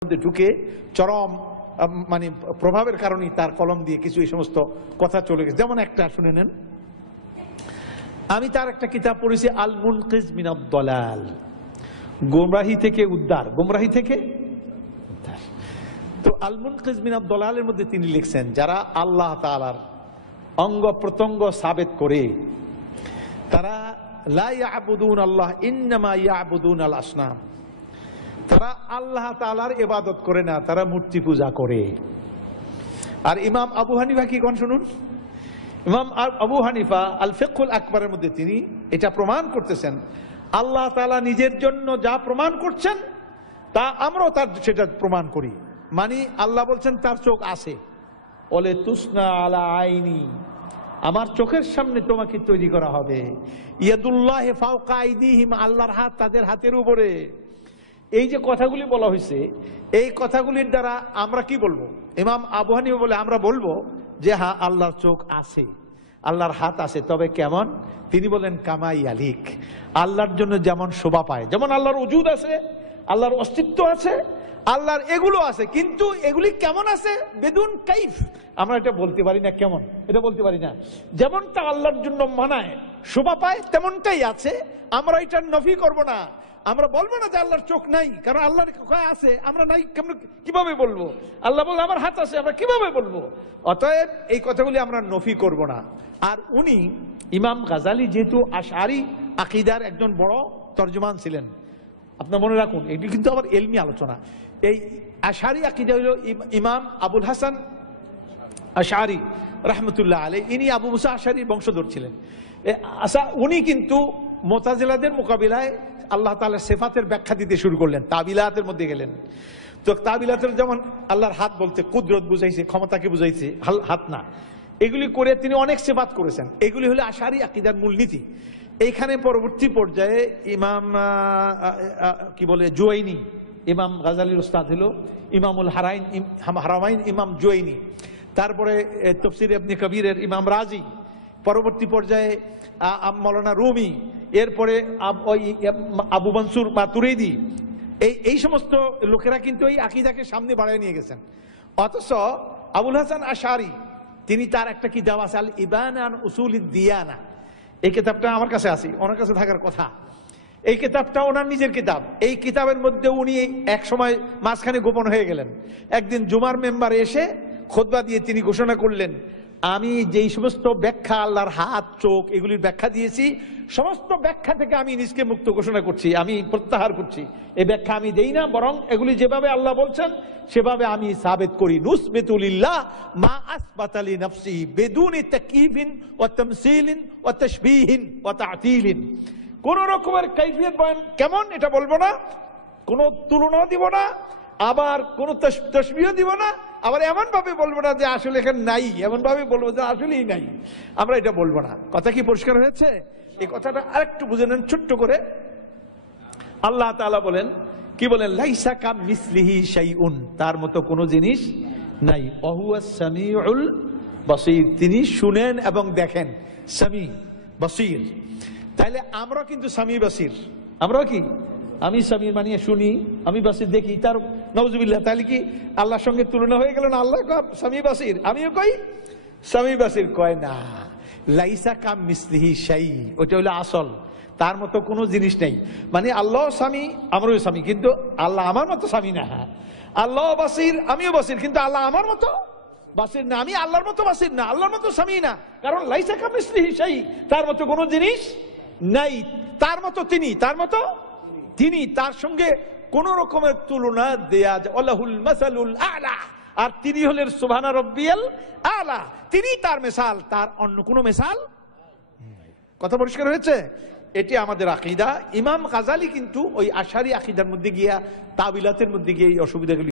ঢুকে চরম মানে প্রভাবের কারণে তার কলম দিয়ে কিছু এই সমস্ত কথা চলে গেছে। যেমন একটা শুনে নেন, আমি তার একটা কিতাব পড়েছি আল মুনকিজ মিনাদ দালাল, গোমরাহি থেকে উদ্ধার, গোমরাহি থেকে উদ্ধার। তো আল মুনকিজ মিনাদ দালালের মধ্যে তিনি লিখছেন, যারা আল্লাহ তাআলার অঙ্গ প্রত্যঙ্গ সাবেত করে তারা লা ইয়াবুদুন আল্লাহ ইন্নামা ইয়াবুদুন আল আসনাম, তারা আল্লাহ তাআলার ইবাদত করে না, তারা মূর্তি পূজা করে। আর ইমাম আবু হানিফা কি কোন শুনুন, ইমাম আবু হানিফা আল ফিকহুল আকবরের মধ্যে তিনি এটা প্রমাণ করতেছেন, আল্লাহ তাআলা নিজের জন্য যা প্রমাণ করছেন তা আমরাও তার সেটা প্রমাণ করি। মানে আল্লাহ বলছেন তার চোখ আছে, ওলে তুসনা আলা আইনি, আমার চোখের সামনে তোমাকে তৈরি করা হবে। ইয়াদুল্লাহি ফাওকা আইদিহিম, আল্লাহর হাত তাদের হাতের উপরে। এই যে কথাগুলি বলা হয়েছে, এই কথাগুলির দ্বারা আমরা কি বলবো? ইমাম আবু হানিফা বলে আমরা বলবো যে হ্যাঁ, আল্লাহর চোখ আছে, আল্লাহর হাত আছে, তবে কেমন? তিনি বলেন কামা ইয়ালিক, আল্লাহর জন্য যেমন শোভা পায়, যেমন আল্লাহর ওজুদ আছে, আল্লাহর অস্তিত্ব আছে, আল্লাহর এগুলো আছে, কিন্তু এগুলি কেমন আছে? বেদুন কাইফ, আমরা এটা বলতে পারি না কেমন, এটা বলতে পারি না। যেমনটা আল্লাহর জন্য মানায়, শোভা পায়, তেমনটাই আছে। আমরা এটা নফি করব না, আমরা বলবো না যে আল্লাহর চোখ নাই, কারণ আল্লাহর আছে, আমরা নাই কিভাবে বলবো? আল্লাহ বলে আমার হাত আছে, আমরা কিভাবে বলবো? অতএব এই কথাগুলি আমরা নফি করব না। আর উনি ইমাম গাজালি যেহেতু আশআরি আকীদার একজন বড় তর্জমান ছিলেন, আপনার মনে রাখুন, এটি কিন্তু আবার ইলমি আলোচনা। এই আশআরি আকীদা হলো ইমাম আবুল হাসান আশআরি রাহমাতুল্লাহ আলাইহি, ইনি আবু মুসা আশআরির বংশধর ছিলেন। উনি কিন্তু মুতাজিলাদের মোকাবিলায় আল্লাহ তাআলার সিফাতের ব্যাখ্যা দিতে শুরু করলেন, তাবিলাতের মধ্যে গেলেন। তো তাবিলাতের যেমন আল্লাহর হাত বলতে কুদরত বুঝাইছে, ক্ষমতাকে বুঝাইছে, হাত না, এগুলি করে তিনি অনেক সিফাত করেছেন। এগুলি হলো আশআরি আকীদার মূলনীতি। এইখানে পরবর্তী পর্যায়ে ইমাম কি বলে জুয়াইনি, ইমাম গাজালির উস্তাদ হলো ইমামুল হারামাইন ইমাম জুয়াইনি, তারপরে তাফসীর ইবনে কবিরের ইমাম রাজি, পরবর্তী পর্যায়ে মাওলানা রুমি, এরপরে আবু মনসুর মাতুরিদি, এই সমস্ত লোকেরা কিন্তু এই আকীদাকে সামনে বাড়ায় নিয়ে গেছেন। অথচ আবুল হাসান আশআরি তিনি তার একটা কিতাব আছে আল ইবানা আন উসুলিদ দিয়ানা, এই কিতাবটা আমার কাছে আছে, ওনার কাছে থাকার কথা। এই কিতাবটা ওনার নিজের কিতাব। এই কিতাবের মধ্যে উনি এক সময় মাঝখানে গোপন হয়ে গেলেন। একদিন জুমার মেম্বারে এসে খুতবা দিয়ে তিনি ঘোষণা করলেন, আমি যেই সমস্ত ব্যাখ্যা আল্লাহর হাত চোখ এগুলির ব্যাখ্যা দিয়েছি, সমস্ত ব্যাখ্যা থেকে আমি নিজকে মুক্ত ঘোষণা করছি, আমি প্রত্যাহার করছি। এই ব্যাখ্যা আমি দেই না, বরং এগুলি যেভাবে আল্লাহ বলছেন সেভাবে আমি সাবেত করি। নুসবিতু লিল্লাহ মা আসবাতা লি নাফসি বিদুনি তাকয়িফিন ওয়া তামসিলিন ওয়া তাশবীহিন ওয়া তা'তিলিন। কোন রকমের কাইফিয়ত বয়ান কেমন এটা বলবো না, কোন তুলনা দিব না, আবার কোন তাশবীহ দিব না, আবার এমন ভাবে বলবো না যে আসলে এখানে নাই, এমন ভাবে বলবো যে আসলেই নাই, আমরা এটা বলবো না। কথা কি পরিষ্কার হয়েছে? এই কথাটা আরেকটু বুঝে নেন ছোট্ট করে। আল্লাহ তাআলা বলেন, কি বলেন? লাইসা কামিসলিহি শাইউন, তার মতো কোনো জিনিস নাই। ওয়া হুয়াস সামিউল বাসীর, তিনি শুনেন এবং দেখেন। সামি বাসীর, তাইলে আমরা কিন্তু সামি বাসীর, আমরা কি? আমি সামি মানে শুনি, আমি বাসীর দেখি, তার নাউজুবিল্লাহ। তাহলে কি আল্লাহর সঙ্গে তুলনা হয়ে গেল না? আল্লাহ সামি বাসীর, আমিও কই সামি বাসীর, কয় না। লাইসা কামিসলিহি শাই, ওটা হলো আসল, তার মতো কোনো জিনিস নেই। মানে আল্লাহ স্বামী, আমরাও স্বামী, কিন্তু আল্লাহ আমার মতো স্বামী না। আল্লাহ বাসীর, আমিও বাসীর, কিন্তু আল্লাহ আমার মতো বাসীর না, আমি আল্লাহর মতো বাসীর না, আল্লাহর মতো স্বামী না। কারণ লাইসা কামিসলিহি শাই, তার মতো কোনো জিনিস নাই। তার মতো তিনি, তার মতো তিনি, তার সঙ্গে কোন রকমের তুলনা দেয়া যায়। আল্লাহুল মাসালুল আলা, আর তিনি হলেন সুবহানা রাব্বিয়াল আলা, তিনি তার মিসাল, তার অন্য কোনো মিসাল। কথা পরিষ্কার হয়েছে? এটি আমাদের আকীদা। ইমাম গাজালি কিন্তু ওই আশআরি আকীদার মধ্যে গিয়া, তাবিলাতের মধ্যে গিয়ে এই অসুবিধাগুলি